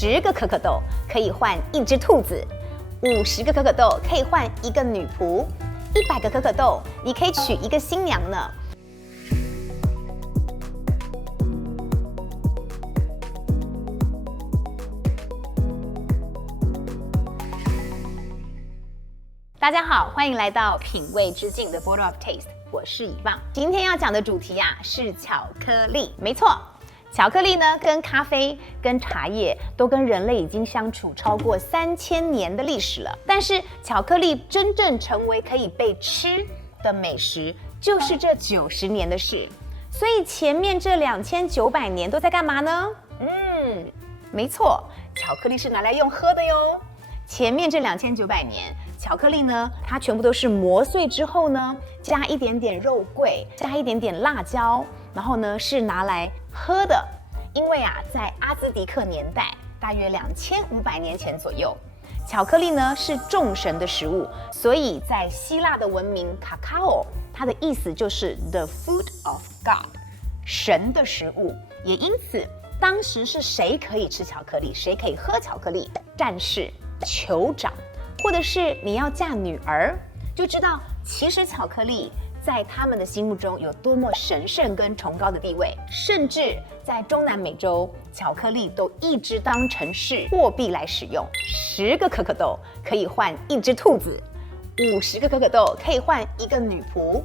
10个可可豆可以换1只兔子，50个可可豆可以换1个女仆，100个可可豆你可以娶1个新娘呢。大家好，欢迎来到品味之境的 Border of Taste， 我是以棒。今天要讲的主题是巧克力，没错。巧克力呢，跟咖啡、跟茶叶都跟人类已经相处超过3000年的历史了。但是巧克力真正成为可以被吃的美食，就是这90年的事。所以前面这2900年都在干嘛呢？没错，巧克力是拿来用喝的哟。前面这2900年，巧克力呢，它全部都是磨碎之后呢，加一点点肉桂，加一点点辣椒，然后呢是拿来喝的。因为在阿兹迪克年代，大约2500年前左右，巧克力呢是众神的食物，所以在希腊的文明 cacao， 它的意思就是 the food of God， 神的食物。也因此，当时是谁可以吃巧克力，谁可以喝巧克力？战士、酋长，或者是你要嫁女儿，就知道其实巧克力在他们的心目中有多么神圣跟崇高的地位。甚至在中南美洲，巧克力都一直当成是货币来使用。10个可可豆可以换1只兔子，50个可可豆可以换1个女仆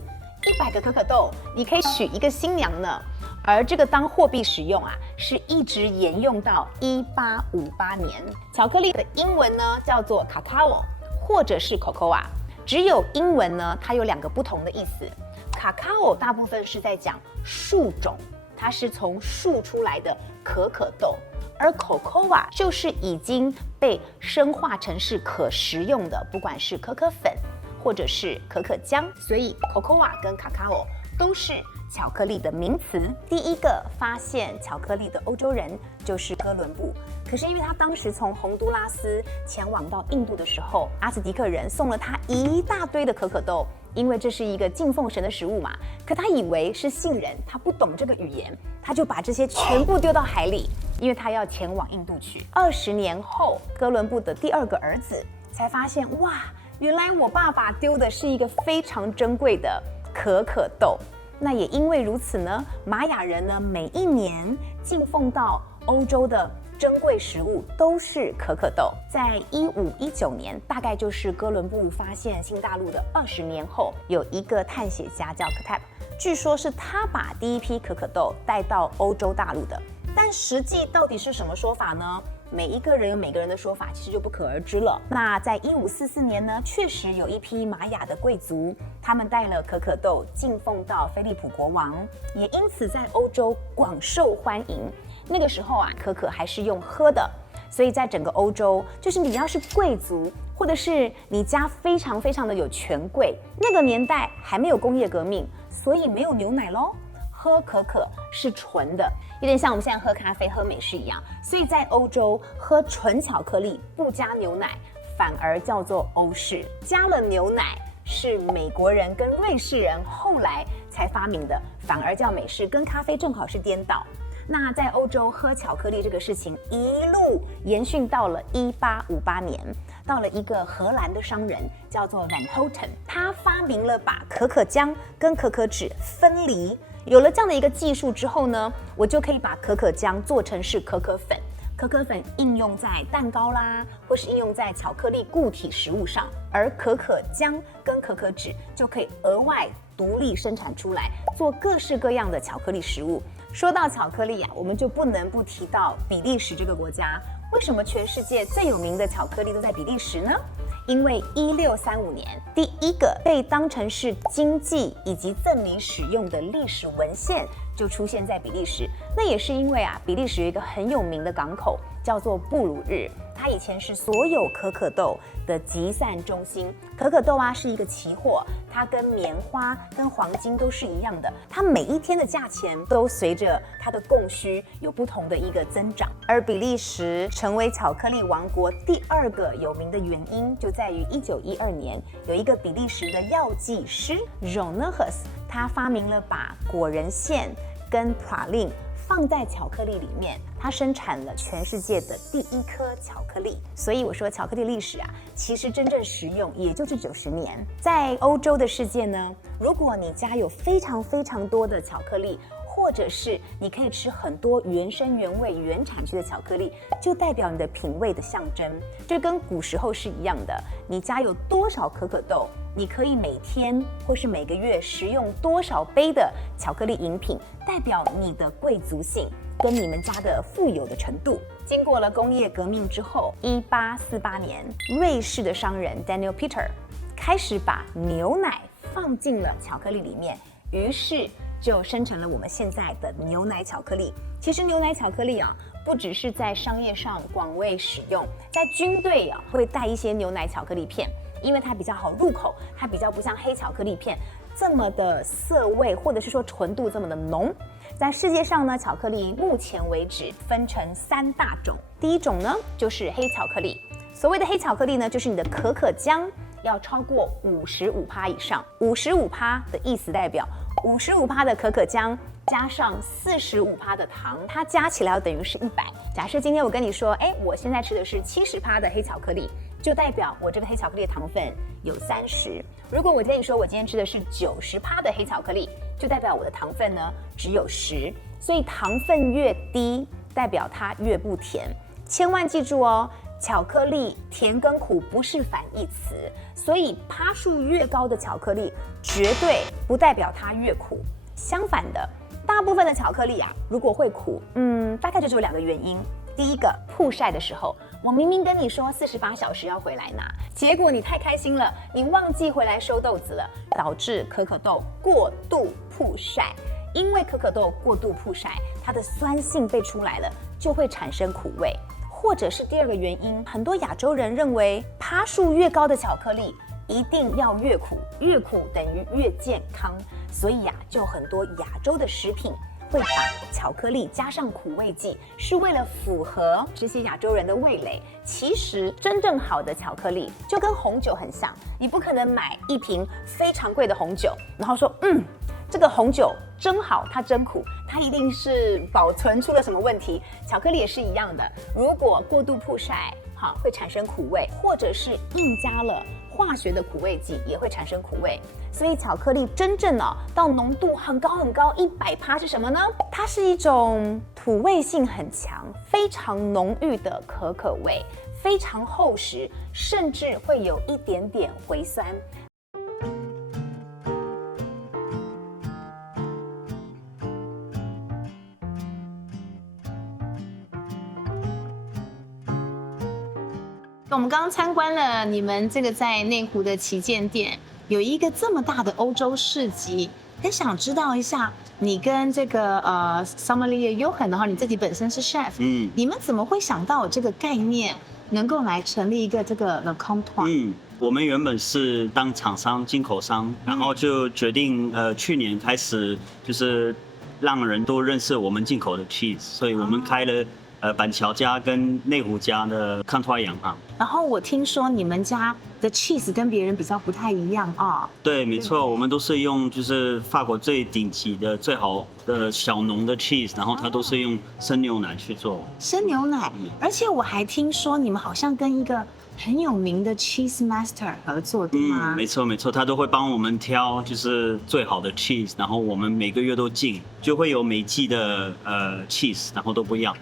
，100个可可豆你可以娶1个新娘呢。而这个当货币使用是一直沿用到1858年。巧克力的英文呢叫做 cacao， 或者是 cocoa。只有英文呢，它有2个不同的意思。cacao 大部分是在讲树种，它是从树出来的可可豆，而 cocoa 就是已经被生化成是可食用的，不管是可可粉或者是可可浆。所以 cocoa 跟 cacao 都是巧克力的名词。第一个发现巧克力的欧洲人就是哥伦布。可是因为他当时从洪都拉斯前往到印度的时候，阿兹迪克人送了他一大堆的可可豆，因为这是一个敬奉神的食物嘛。可他以为是杏仁，他不懂这个语言，他就把这些全部丢到海里，因为他要前往印度去。20年后，哥伦布的第2个儿子才发现，哇，原来我爸爸丢的是一个非常珍贵的可可豆。那也因为如此呢，玛雅人呢每一年进奉到欧洲的珍贵食物都是可可豆。在1519年，大概就是哥伦布发现新大陆的20年后，有一个探险家叫 Kateb， 据说是他把第一批可可豆带到欧洲大陆的。但实际到底是什么说法呢？每一个人有每个人的说法，其实就不可而知了。那在1544年呢，确实有一批玛雅的贵族，他们带了可可豆进奉到菲利普国王，也因此在欧洲广受欢迎。那个时候可可还是用喝的，所以在整个欧洲，就是你要是贵族，或者是你家非常非常的有权贵，那个年代还没有工业革命，所以没有牛奶咯。喝可可是纯的，有点像我们现在喝咖啡、喝美式一样。所以在欧洲喝纯巧克力不加牛奶，反而叫做欧式。加了牛奶是美国人跟瑞士人后来才发明的，反而叫美式，跟咖啡正好是颠倒。那在欧洲喝巧克力这个事情一路延续到了1858年，到了一个荷兰的商人叫做 Van Houten， 他发明了把可可浆跟可可脂分离。有了这样的一个技术之后呢，我就可以把可可浆做成是可可粉，可可粉应用在蛋糕啦，或是应用在巧克力固体食物上，而可可浆跟可可脂就可以额外独立生产出来，做各式各样的巧克力食物。说到巧克力我们就不能不提到比利时这个国家。为什么全世界最有名的巧克力都在比利时呢？因为1635年，第一个被当成是经济以及赠礼使用的历史文献就出现在比利时。那也是因为比利时有一个很有名的港口叫做布鲁日，它以前是所有可可豆的集散中心。可可豆是一个期货，它跟棉花跟黄金都是一样的，它每一天的价钱都随着它的供需有不同的一个增长。而比利时成为巧克力王国第2个有名的原因，就在于1912年有一个比利时的药剂师 Ronnerus， 他发明了把果仁馅跟 praline 放在巧克力里面，它生产了全世界的第一颗巧克力。所以我说巧克力历史啊，其实真正实用也就是90年。在欧洲的世界呢，如果你家有非常多的巧克力，或者是你可以吃很多原生原味原产区的巧克力，就代表你的品味的象征。这跟古时候是一样的，你家有多少可可豆，你可以每天或是每个月食用多少杯的巧克力饮品，代表你的贵族性跟你们家的富有的程度。经过了工业革命之后，1848年，瑞士的商人 Daniel Peter 开始把牛奶放进了巧克力里面，于是就生成了我们现在的牛奶巧克力。其实牛奶巧克力啊，不只是在商业上广为使用，在军队啊会带一些牛奶巧克力片，因为它比较好入口，它比较不像黑巧克力片这么的涩味，或者是说纯度这么的浓。在世界上呢，巧克力目前为止分成3大种。第一种呢就是黑巧克力，所谓的黑巧克力呢，就是你的可可浆要超过55%以上。55%的意思代表55%的可可浆加上45%的糖，它加起来要等于是100。假设今天我跟你说，我现在吃的是70%的黑巧克力，就代表我这个黑巧克力的糖分有30。如果我跟你说我今天吃的是90%的黑巧克力，就代表我的糖分呢只有10。所以糖分越低，代表它越不甜。千万记住哦，巧克力甜跟苦不是反义词，所以趴数越高的巧克力绝对不代表它越苦。相反的，大部分的巧克力啊，如果会苦，大概就只有2个原因。第一个，曝晒的时候，我明明跟你说48小时要回来拿，结果你太开心了，你忘记回来收豆子了，导致可可豆过度曝晒。因为可可豆过度曝晒，它的酸性被出来了，就会产生苦味。或者是第2个原因，很多亚洲人认为趴数越高的巧克力一定要越苦，越苦等于越健康，所以就很多亚洲的食品会把巧克力加上苦味剂，是为了符合这些亚洲人的味蕾。其实真正好的巧克力就跟红酒很像，你不可能买一瓶非常贵的红酒，然后说这个红酒真好，它真苦，它一定是保存出了什么问题。巧克力也是一样的，如果过度曝晒，会产生苦味，或者是硬加了化学的苦味剂，也会产生苦味。所以巧克力真正到浓度很高100%是什么呢？它是一种土味性很强、非常浓郁的可可味，非常厚实，甚至会有一点点微酸。我们刚刚参观了你们这个在内湖的旗舰店，有一个这么大的欧洲市集，很想知道一下，你跟这个sommelier Jochen，然后你自己本身是 chef，你们怎么会想到这个概念，能够来成立一个这个 Le Comptoir？我们原本是当厂商、进口商，然后就决定去年开始就是让人都认识我们进口的 cheese， 所以我们开了板桥家跟内湖家的Comptoir洋行。然后我听说你们家的 cheese 跟别人比较不太一样啊。对，没错，我们都是用就是法国最顶级的、最好的小农的 cheese， 然后它都是用生牛奶去做。生牛奶，而且我还听说你们好像跟一个很有名的 cheese master 合作，对吗？没错没错，他都会帮我们挑就是最好的 cheese， 然后我们每个月都进，就会有每季的cheese， 然后都不一样。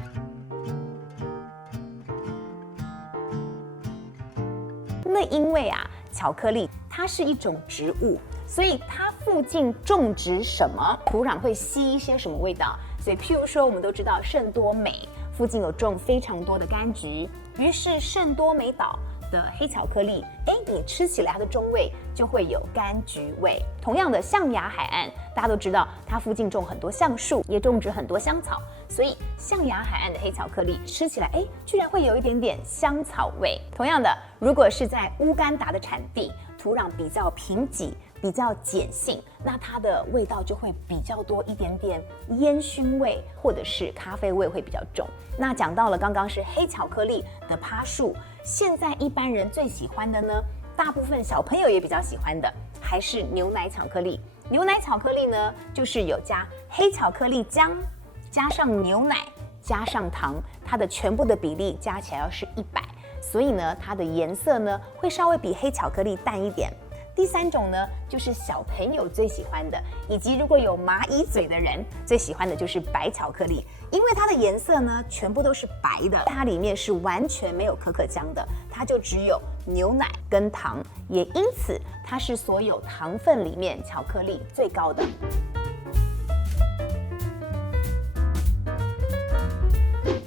那因为巧克力它是一种植物，所以它附近种植什么土壤会吸一些什么味道。所以譬如说我们都知道圣多美附近有种非常多的柑橘，于是圣多美岛的黑巧克力，你吃起来它的中味就会有柑橘味。同样的，象牙海岸大家都知道，它附近种很多橡树，也种植很多香草，所以象牙海岸的黑巧克力吃起来，居然会有一点点香草味。同样的，如果是在乌干达的产地，土壤比较贫瘠，比较碱性，那它的味道就会比较多一点点烟熏味，或者是咖啡味会比较重。那讲到了刚刚是黑巧克力的趴数，现在一般人最喜欢的呢，大部分小朋友也比较喜欢的，还是牛奶巧克力。牛奶巧克力呢，就是有加黑巧克力浆，加上牛奶，加上糖，它的全部的比例加起来要是100，所以呢，它的颜色呢会稍微比黑巧克力淡一点。第3种呢，就是小朋友最喜欢的，以及如果有蚂蚁嘴的人最喜欢的就是白巧克力，因为它的颜色呢全部都是白的，它里面是完全没有可可浆的，它就只有牛奶跟糖，也因此它是所有糖分里面巧克力最高的。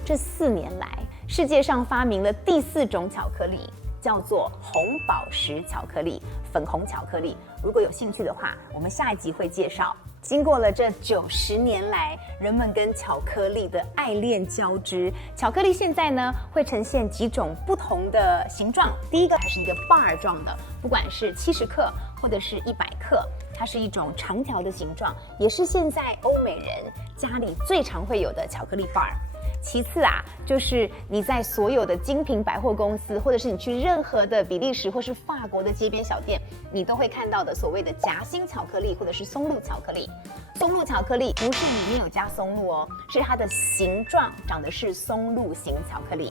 这4年来，世界上发明了第4种巧克力，叫做红宝石巧克力、粉红巧克力。如果有兴趣的话，我们下一集会介绍。经过了这90年来，人们跟巧克力的爱恋交织，巧克力现在呢会呈现几种不同的形状。第一个还是一个 bar 状的，不管是70克或者是100克，它是一种长条的形状，也是现在欧美人家里最常会有的巧克力 bar。其次啊，就是你在所有的精品百货公司，或者是你去任何的比利时或是法国的街边小店，你都会看到的所谓的夹心巧克力或者是松露巧克力。松露巧克力不是里面有加松露哦，是它的形状长的是松露型巧克力。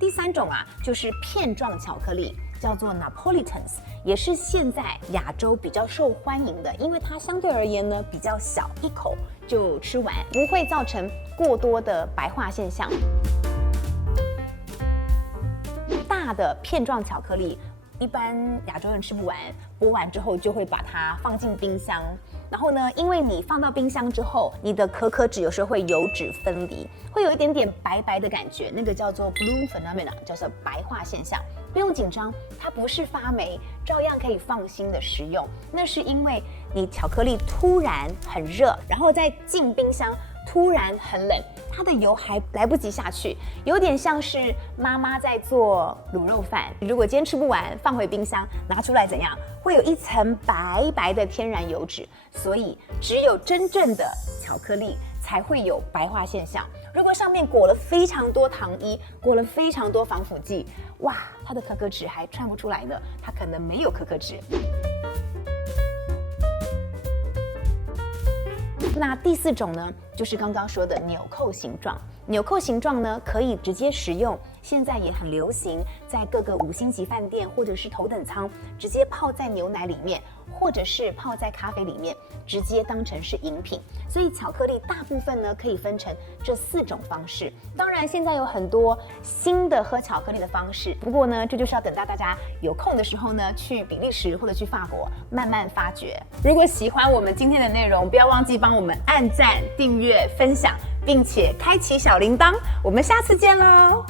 第3种啊，就是片状巧克力，叫做 Napolitans， 也是现在亚洲比较受欢迎的，因为它相对而言呢比较小，一口就吃完，不会造成过多的白化现象。大的片状巧克力，一般亚洲人吃不完，剥完之后就会把它放进冰箱。然后呢，因为你放到冰箱之后，你的可可脂有时候会油脂分离，会有一点点白白的感觉，那个叫做 bloom phenomena， 叫做白化现象。不用紧张，它不是发霉，照样可以放心的食用。那是因为你巧克力突然很热，然后再进冰箱突然很冷，它的油还来不及下去，有点像是妈妈在做卤肉饭，如果今天吃不完，放回冰箱拿出来怎样？会有一层白白的天然油脂，所以只有真正的巧克力才会有白化现象。如果上面裹了非常多糖衣，裹了非常多防腐剂，哇，它的可可脂还串不出来呢，它可能没有可可脂。那第4种呢，就是刚刚说的纽扣形状。纽扣形状呢，可以直接食用，现在也很流行，在各个5星级饭店或者是头等舱，直接泡在牛奶里面，或者是泡在咖啡里面，直接当成是饮品。所以巧克力大部分呢，可以分成这4种方式。当然，现在有很多新的喝巧克力的方式，不过呢，这就是要等到大家有空的时候呢，去比利时或者去法国慢慢发掘。如果喜欢我们今天的内容，不要忘记帮我们按赞、订阅、分享，并且开启小铃铛。我们下次见喽！